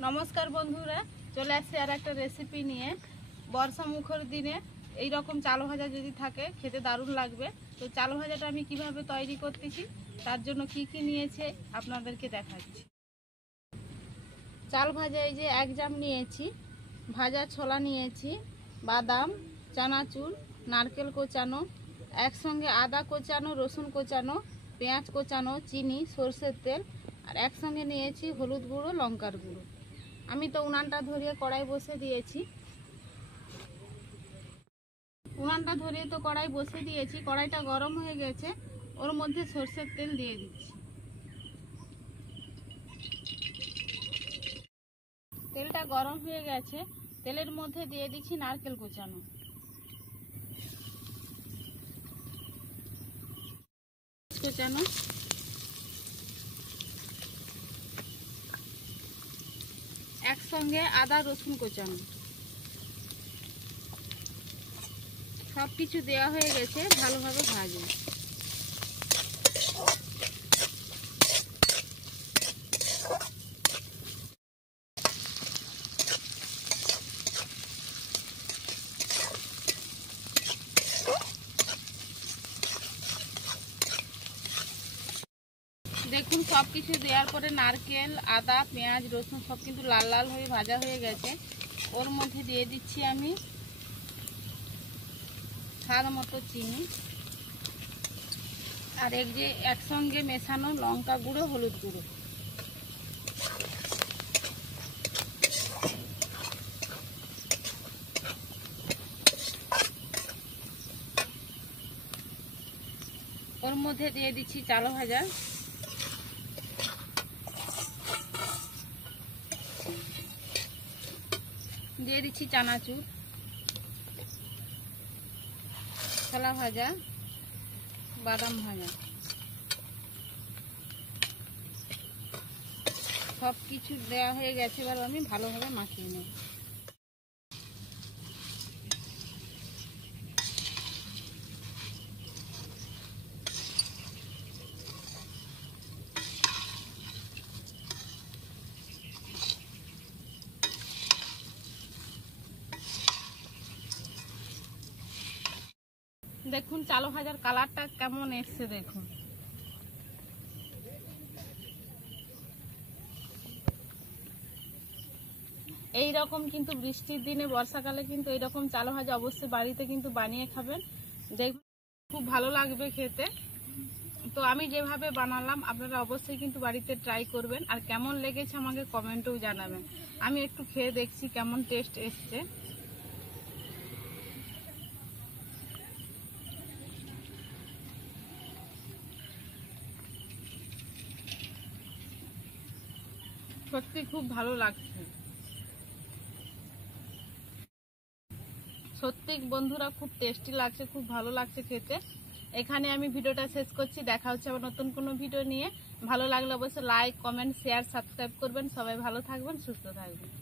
नमस्कार बंधुरा चले आसছি আর একটা রেসিপি নিয়ে। বর্ষা মুখর দিনে এই রকম চাল ভাজা যদি থাকে খেতে দারুণ লাগবে। তো চাল ভাজাটা আমি কিভাবে তৈরি করতেছি তার জন্য কি কি নিয়েছে আপনাদেরকে দেখাচ্ছি। চাল ভাজা এই যে 1 জাম নিয়েছি, ভাজা ছোলা নিয়েছি, বাদাম, চানাচুর, নারকেল কোচানো, একসঙ্গে আদা কোচানো, রসুন কোচানো, পেঁয়াজ কোচানো, চিনি, সরষের তেল আর একসঙ্গে নিয়েছি হলুদ গুঁড়ো, লঙ্কার গুঁড়ো। আমি তো উনানটা ধরিয়ে কড়াই বসে দিয়েছি। উনানটা ধরিয়ে তো কড়াই বসে দিয়েছি, কড়াইটা গরম হয়ে গেছে, ওর মধ্যে সরষের তেল দিয়ে দিচ্ছি। তেলটা গরম হয়ে গেছে, তেলের মধ্যে দিয়ে দিচ্ছি নারকেল কোচানো। কোচানো একসঙ্গে আদা রসুন কোচানো সব কিছু দেওয়া হয়ে গেছে, ভালোভাবে ভাজো। দেখুন সব কিছু দেওয়ার পরে নারকেল, আদা, পেঁয়াজ, রসুন সব কিন্তু লাল লাল হয়ে ভাজা হয়ে গেছে। ওর মধ্যে দিয়ে দিচ্ছি আমি স্বাদ মতো চিনি আর এই যে একসঙ্গে মেশানো লঙ্কা গুঁড়ো, হলুদ গুঁড়ো। ওর মধ্যে দিয়ে দিচ্ছি চাল ভাজা, দিয়ে দিচ্ছি চানাচুর, ছোলা ভাজা, বাদাম ভাজা, সব কিছু দেওয়া হয়ে গেছে। এবার আমি ভালোভাবে মাখিয়ে নেব। দেখুন চাল ভাজার কালারটা কেমন এসছে দেখুন। এই রকম কিন্তু বৃষ্টির দিনে বর্ষাকালে কিন্তু এইরকম চাল ভাজা অবশ্যই বাড়িতে কিন্তু বানিয়ে খাবেন, দেখুন খুব ভালো লাগবে খেতে। তো আমি যেভাবে বানালাম আপনারা অবশ্যই কিন্তু বাড়িতে ট্রাই করবেন, আর কেমন লেগেছে আমাকে কমেন্টেও জানাবেন। আমি একটু খেয়ে দেখছি কেমন টেস্ট এসছে। সত্যি খুব ভালো লাগছে, সত্যি বন্ধুরা খুব টেস্টি লাগছে, খুব ভালো লাগছে খেতে। এখানে আমি ভিডিওটা শেষ করছি, দেখা হচ্ছে আবার নতুন কোনো ভিডিও নিয়ে। ভালো লাগলে অবশ্যই লাইক, কমেন্ট, শেয়ার, সাবস্ক্রাইব করবেন। সবাই ভালো থাকবেন, সুস্থ থাকবেন।